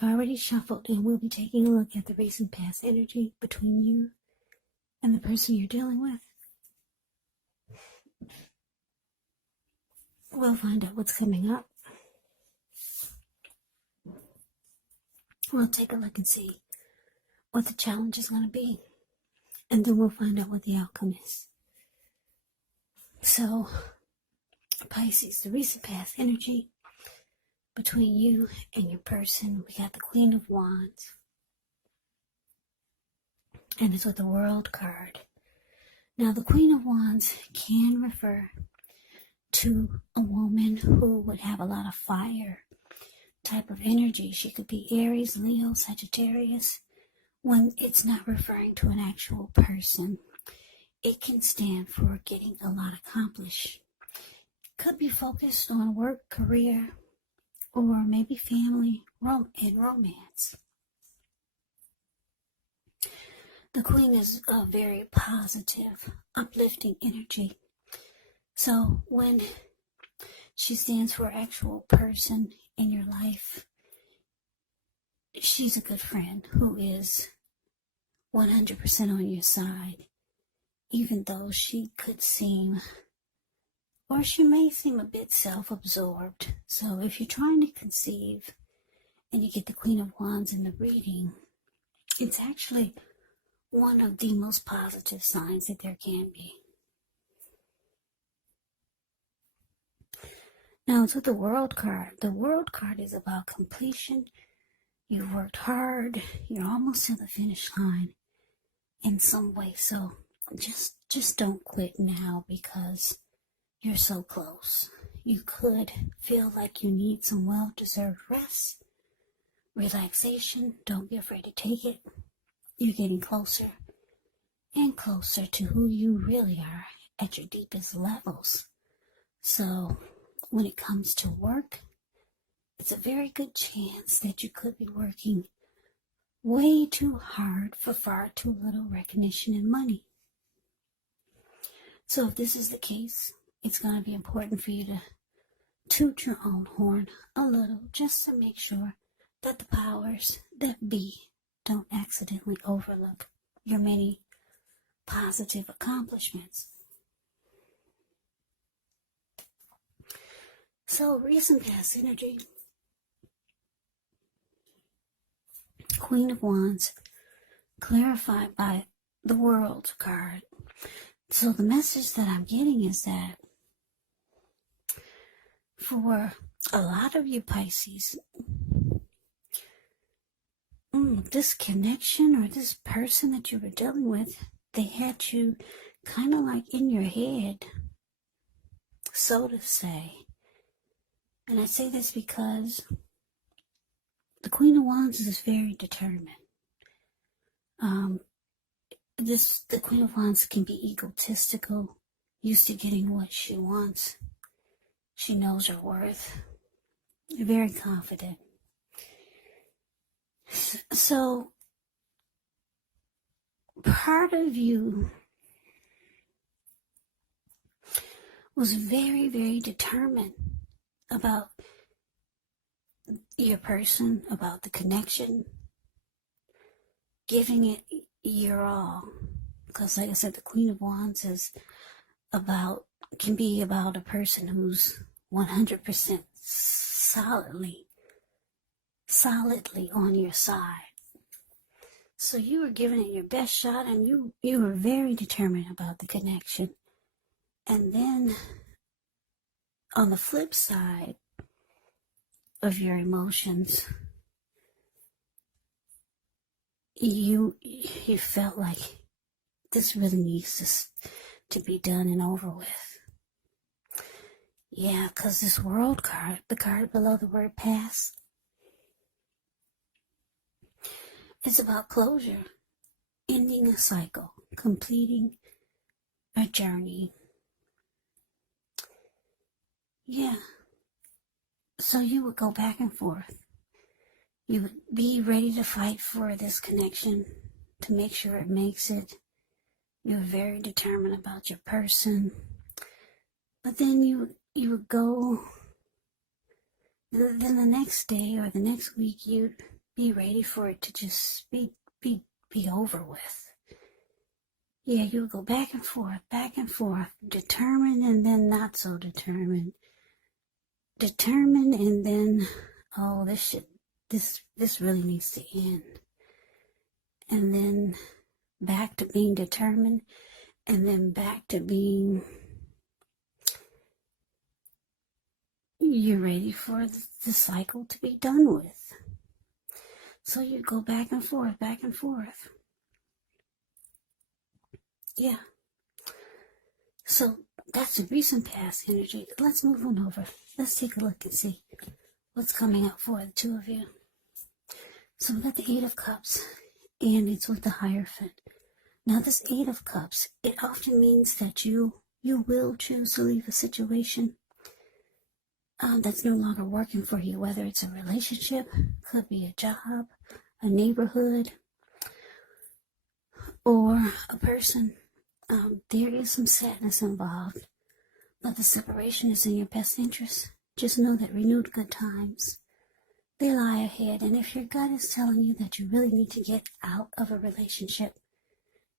I've already shuffled, and we'll be taking a look at the recent past energy between you and the person you're dealing with. We'll find out what's coming up. We'll take a look and see what the challenge is going to be. And then we'll find out what the outcome is. So, Pisces, the recent past energy between you and your person. We got the Queen of Wands. And it's with the World card. Now, the Queen of Wands can refer to a woman who would have a lot of fire type of energy. She could be Aries, Leo, Sagittarius. When it's not referring to an actual person, it can stand for getting a lot accomplished. Could be focused on work, career, or maybe family and romance. The Queen is a very positive, uplifting energy. So when she stands for an actual person in your life, she's a good friend who is 100% on your side, even though she could seem, or she may seem a bit self-absorbed. So if you're trying to conceive and you get the Queen of Wands in the reading, it's actually one of the most positive signs that there can be. Now it's with the World card. The World card is about completion. You've worked hard. You're almost to the finish line in some way. So just don't quit now because you're so close. You could feel like you need some well-deserved rest, relaxation. Don't be afraid to take it. You're getting closer and closer to who you really are at your deepest levels. So when it comes to work, it's a very good chance that you could be working way too hard for far too little recognition and money. So if this is the case, it's going to be important for you to toot your own horn a little just to make sure that the powers that be don't accidentally overlook your many positive accomplishments. So, recent past energy, Queen of Wands, clarified by the World card. So the message that I'm getting is that for a lot of you Pisces, this connection or this person that you were dealing with, they had you kind of like in your head, so to say. And I say this because the Queen of Wands is very determined. The Queen of Wands can be egotistical, used to getting what she wants. She knows her worth. Very confident. So, part of you was very, very determined about your person, about the connection, giving it your all. Because like I said, the Queen of Wands can be about a person who's 100% solidly on your side. So you were giving it your best shot, and you were very determined about the connection. And then on the flip side of your emotions, you felt like this really needs to be done and over with. Yeah, because this World card, the card below the word past, it's about closure, ending a cycle, completing a journey. Yeah. So you would go back and forth. You would be ready to fight for this connection, to make sure it makes it. You're very determined about your person. But then you would go, then the next day or the next week, you'd be ready for it to just be over with. Yeah, you go back and forth, determined and then not so determined. Determined and then, oh, this really needs to end. And then back to being determined, and then back to being, you're ready for the cycle to be done with. So you go back and forth. Yeah. So that's the recent past energy. Let's move on over. Let's take a look and see what's coming up for the two of you. So we got the Eight of Cups, and it's with the Hierophant. Now this Eight of Cups, it often means that you will choose to leave a situation that's no longer working for you, whether it's a relationship, could be a job, a neighborhood, or a person. There is some sadness involved, but the separation is in your best interest. Just know that renewed good times, they lie ahead, and if your gut is telling you that you really need to get out of a relationship,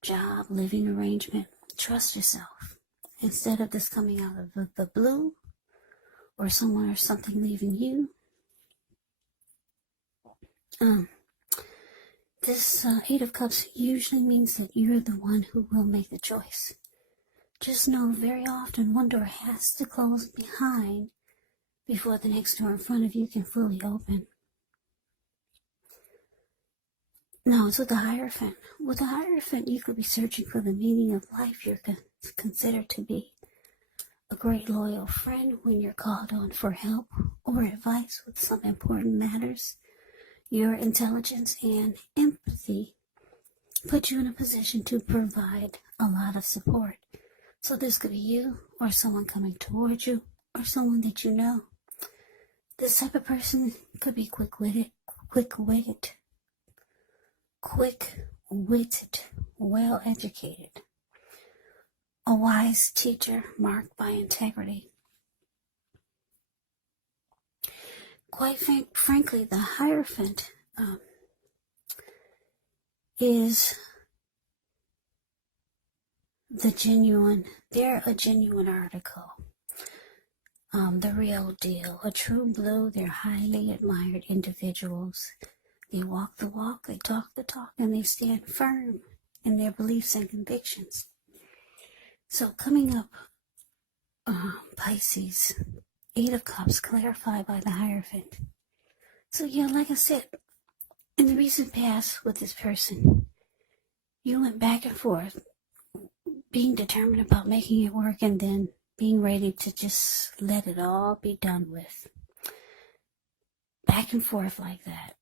job, living arrangement, trust yourself. Instead of this coming out of the blue, or someone or something leaving you, this Eight of Cups usually means that you're the one who will make the choice. Just know very often one door has to close behind before the next door in front of you can fully open. Now it's with the Hierophant. With the Hierophant, you could be searching for the meaning of life. You're considered to be a great loyal friend when you're called on for help or advice with some important matters. Your intelligence and empathy put you in a position to provide a lot of support. So this could be you or someone coming towards you or someone that you know. This type of person could be quick-witted, well-educated, a wise teacher marked by integrity. Quite frankly, the Hierophant is they're a genuine article, the real deal, a true blue. They're highly admired individuals. They walk the walk, they talk the talk, and they stand firm in their beliefs and convictions. So coming up, Pisces, Eight of Cups, clarified by the Hierophant. So yeah, like I said, in the recent past with this person, you went back and forth, being determined about making it work and then being ready to just let it all be done with. Back and forth like that.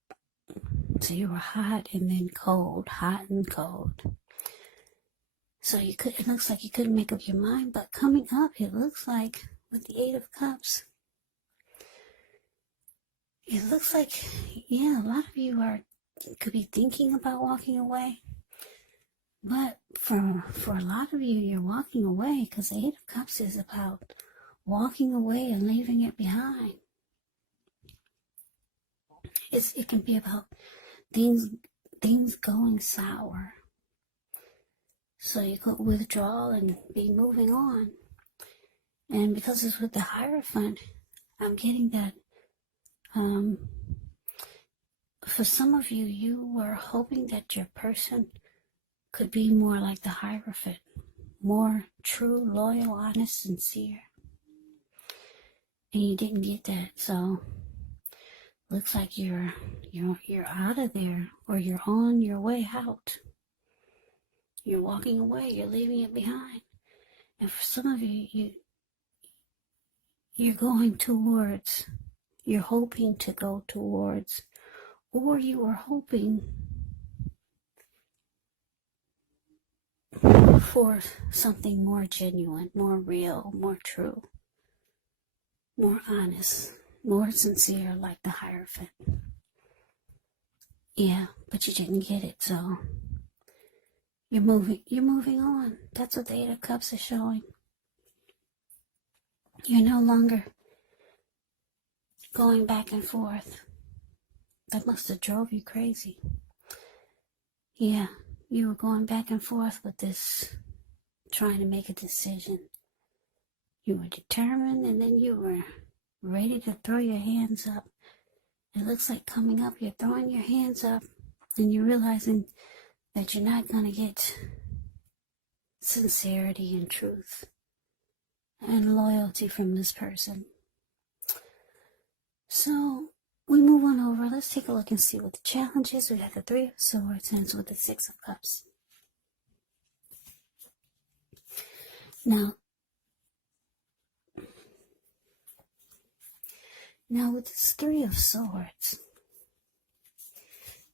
So you were hot and then cold, hot and cold. So it looks like you couldn't make up your mind, but coming up, it looks like with the Eight of Cups, it looks like, yeah, a lot of you could be thinking about walking away. But for a lot of you, you're walking away because the Eight of Cups is about walking away and leaving it behind. It can be about things going sour. So you could withdraw and be moving on. And because it's with the Hierophant, I'm getting that for some of you, you were hoping that your person could be more like the Hierophant, more true, loyal, honest, sincere. And you didn't get that, so looks like you're out of there, or you're on your way out. You're walking away, you're leaving it behind. And for some of you, you're going towards, you're hoping to go towards, or you are hoping for something more genuine, more real, more true, more honest, more sincere, like the Hierophant. Yeah, but you didn't get it, so you're moving on. That's what the Eight of Cups is showing. You're no longer going back and forth. That must have drove you crazy. Yeah, you were going back and forth with this, trying to make a decision. You were determined, and then you were ready to throw your hands up. It looks like coming up, you're throwing your hands up, and you're realizing that you're not going to get sincerity and truth and loyalty from this person. So we move on over. Let's take a look and see what the challenge is. We have the Three of Swords, and it's with the Six of Cups. Now with this Three of Swords,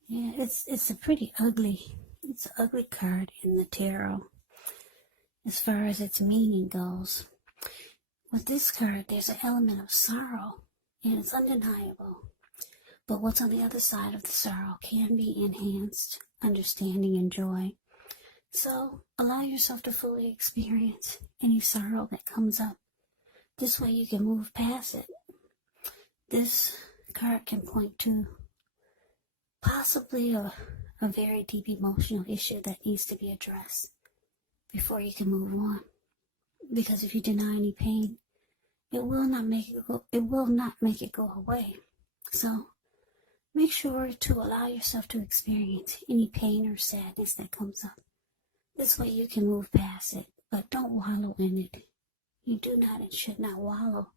yeah, it's a pretty ugly, it's an ugly card in the tarot as far as its meaning goes. With this card, there's an element of sorrow, and it's undeniable. But what's on the other side of the sorrow can be enhanced understanding and joy. So allow yourself to fully experience any sorrow that comes up. This way you can move past it. This card can point to possibly a very deep emotional issue that needs to be addressed before you can move on. Because if you deny any pain, it will not make it go away. So make sure to allow yourself to experience any pain or sadness that comes up. This way you can move past it, but don't wallow in it. You do not and should not wallow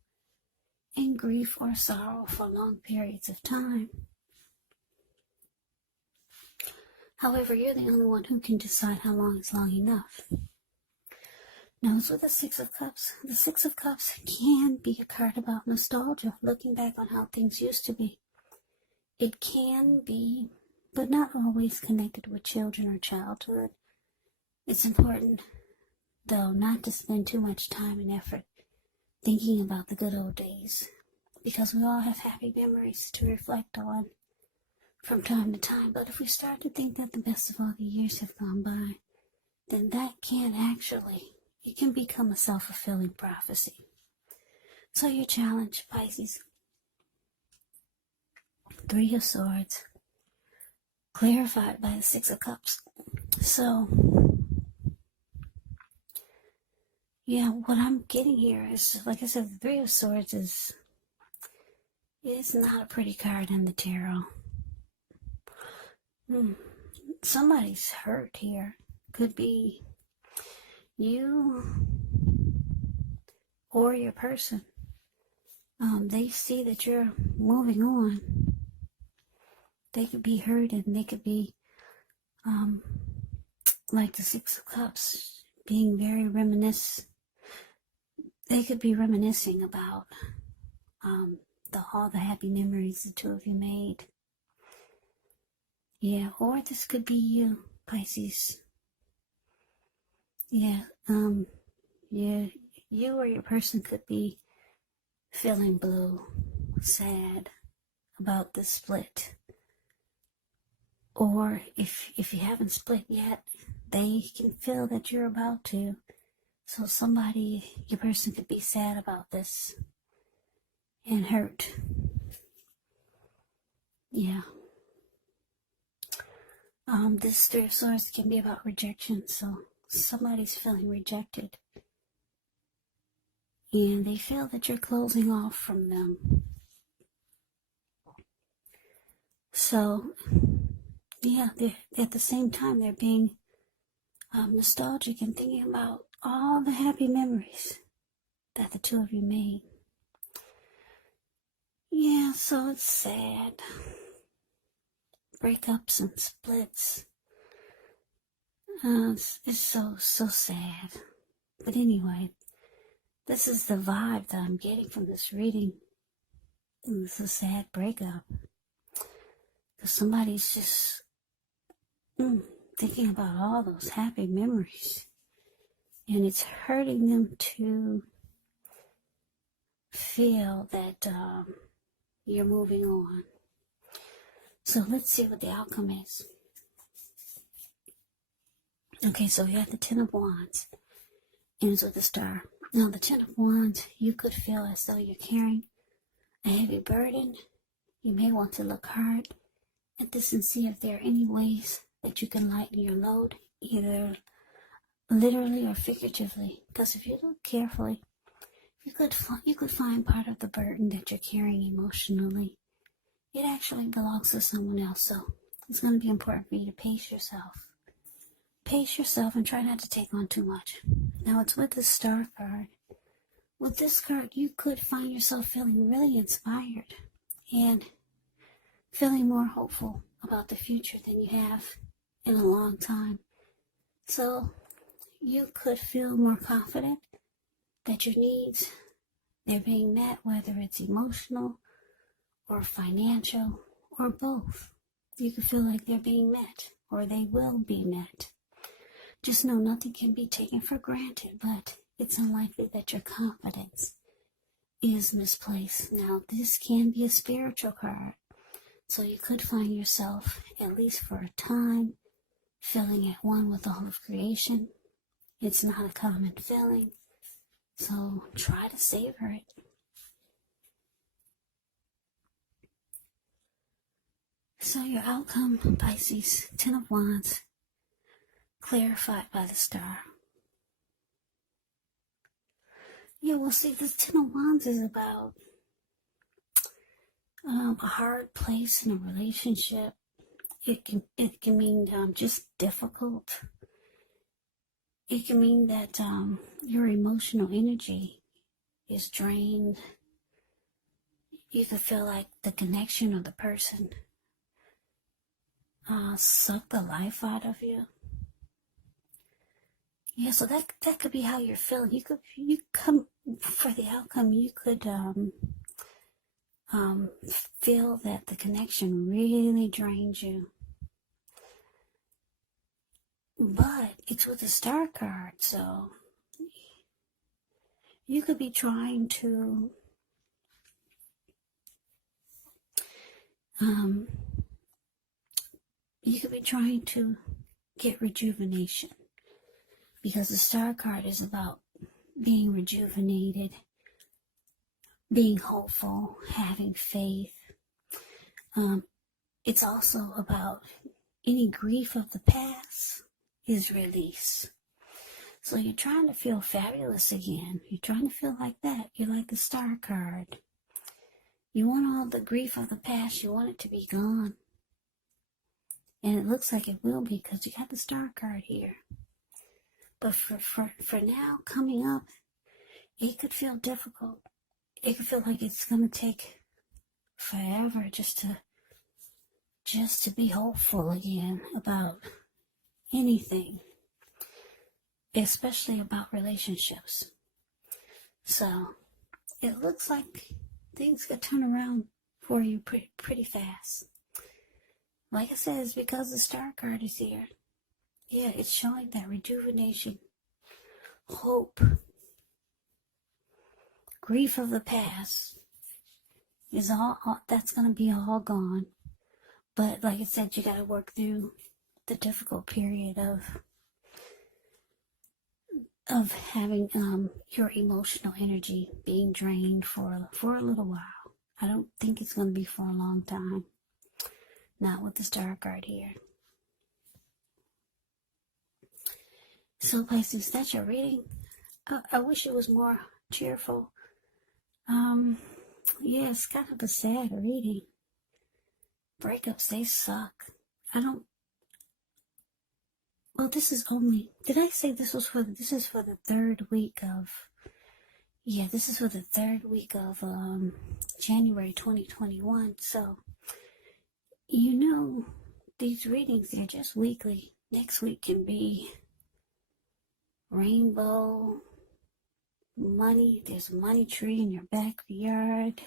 in grief or sorrow for long periods of time. However, you're the only one who can decide how long is long enough. Now, it's with the Six of Cups. The Six of Cups can be a card about nostalgia, looking back on how things used to be. It can be, but not always connected with children or childhood. It's important, though, not to spend too much time and effort thinking about the good old days, because we all have happy memories to reflect on from time to time. But if we start to think that the best of all the years have gone by, then that it can become a self-fulfilling prophecy. So your challenge, Pisces, Three of Swords, clarified by the Six of Cups. So, yeah, what I'm getting here is, like I said, the Three of Swords is not a pretty card in the tarot. Somebody's hurt here. Could be you or your person. They see that you're moving on. They could be hurt, and they could be like the Six of Cups, being very They could be reminiscing about all the happy memories the two of you made. Yeah, or this could be you, Pisces. Yeah, you or your person could be feeling blue, sad about the split. Or if you haven't split yet, they can feel that you're about to. So your person could be sad about this and hurt. Yeah. This Three of Swords can be about rejection. So somebody's feeling rejected, and they feel that you're closing off from them. So, yeah, at the same time, they're being nostalgic and thinking about all the happy memories that the two of you made. Yeah, so it's sad. Breakups and splits. It's so sad. But anyway, this is the vibe that I'm getting from this reading. It's a sad breakup. Because somebody's just thinking about all those happy memories. And it's hurting them to feel that you're moving on. So let's see what the outcome is. Okay, so we have the Ten of Wands. Ends with a star. Now, the Ten of Wands, you could feel as though you're carrying a heavy burden. You may want to look hard at this and see if there are any ways that you can lighten your load, either literally or figuratively. Because if you look carefully, you could find part of the burden that you're carrying emotionally. It actually belongs to someone else, so it's going to be important for you to pace yourself. Pace yourself and try not to take on too much. Now it's with the Star card. With this card, you could find yourself feeling really inspired and feeling more hopeful about the future than you have in a long time. So you could feel more confident that your needs, they're being met, whether it's emotional or financial or both. You could feel like they're being met or they will be met. Just know nothing can be taken for granted, but it's unlikely that your confidence is misplaced. Now, this can be a spiritual card, so you could find yourself, at least for a time, feeling at one with all of creation. It's not a common feeling, so try to savor it. So your outcome, Pisces, 10 of Wands, clarified by the Star. Yeah, well, see, the 10 of Wands is about a hard place in a relationship. It can mean just difficult. It can mean that your emotional energy is drained. You could feel like the connection of the person suck the life out of you. Yeah, so that could be how you're feeling. You come for the outcome. You could feel that the connection really drains you. But it's with the Star card, so you could be trying to get rejuvenation, because the Star card is about being rejuvenated, being hopeful, having faith. It's also about any grief of the past is release. So you're trying to feel fabulous again. You're trying to feel like that. You're like the Star card. You want all the grief of the past. You want it to be gone. And it looks like it will be, because you got the Star card here. But for now, coming up, it could feel difficult. It could feel like it's going to take forever just to be hopeful again about anything, especially about relationships. So it looks like things could turn around for you pretty fast. Like I said, it's because the Star card is here. Yeah, it's showing that rejuvenation, hope, grief of the past is all that's going to be all gone. But like I said, you got to work through the difficult period of having your emotional energy being drained for a little while. I don't think it's going to be for a long time. Not with the Star card here. So Pisces, that's your reading. I wish it was more cheerful. Yeah, it's kind of a sad reading. Breakups, they suck. Well, this is only, did I say this is for the third week of, yeah, this is for the third week of January 2021. So, these readings, they're just weekly. Next week can be rainbow, money. There's a money tree in your backyard.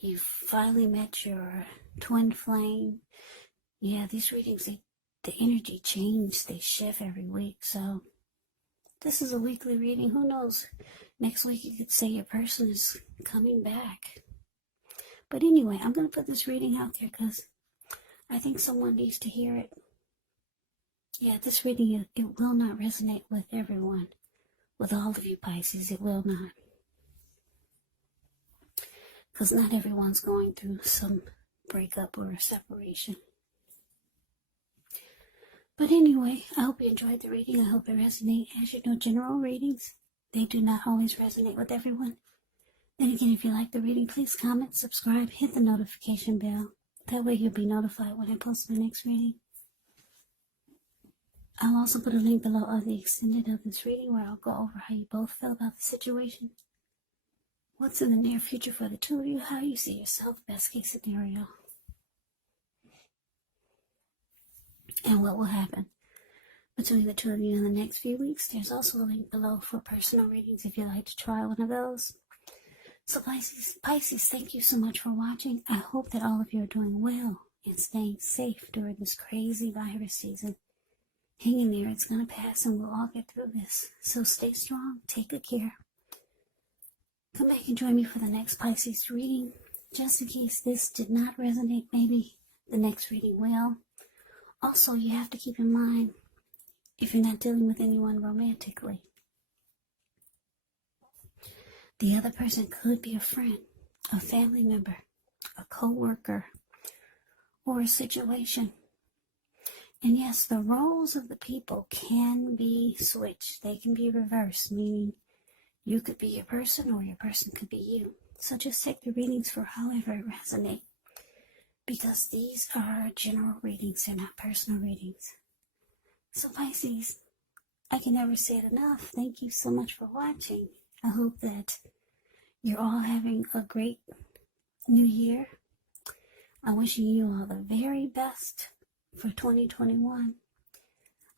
You finally met your twin flame. Yeah, these readings, the energy change, they shift every week. So this is a weekly reading. Who knows? Next week you could say your person is coming back. But anyway, I'm going to put this reading out there because I think someone needs to hear it. Yeah, this reading, it will not resonate with everyone. With all of you Pisces, it will not. Because not everyone's going through some breakup or a separation. But anyway, I hope you enjoyed the reading. I hope it resonated. As you know, general readings, they do not always resonate with everyone. Then again, if you like the reading, please comment, subscribe, hit the notification bell. That way you'll be notified when I post my next reading. I'll also put a link below of the extended of this reading where I'll go over how you both feel about the situation. What's in the near future for the two of you, how you see yourself, best case scenario. And what will happen between the two of you in the next few weeks. There's also a link below for personal readings if you'd like to try one of those. So Pisces, thank you so much for watching. I hope that all of you are doing well and staying safe during this crazy virus season. Hang in there, it's going to pass and we'll all get through this. So stay strong, take good care. Come back and join me for the next Pisces reading. Just in case this did not resonate, maybe the next reading will. Also, you have to keep in mind, if you're not dealing with anyone romantically, the other person could be a friend, a family member, a co-worker, or a situation. And yes, the roles of the people can be switched. They can be reversed, meaning you could be your person or your person could be you. So just take the readings for however it resonates. Because these are general readings, they're not personal readings. So Pisces, I can never say it enough. Thank you so much for watching. I hope that you're all having a great new year. I'm wishing you all the very best for 2021.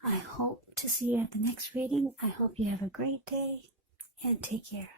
I hope to see you at the next reading. I hope you have a great day and take care.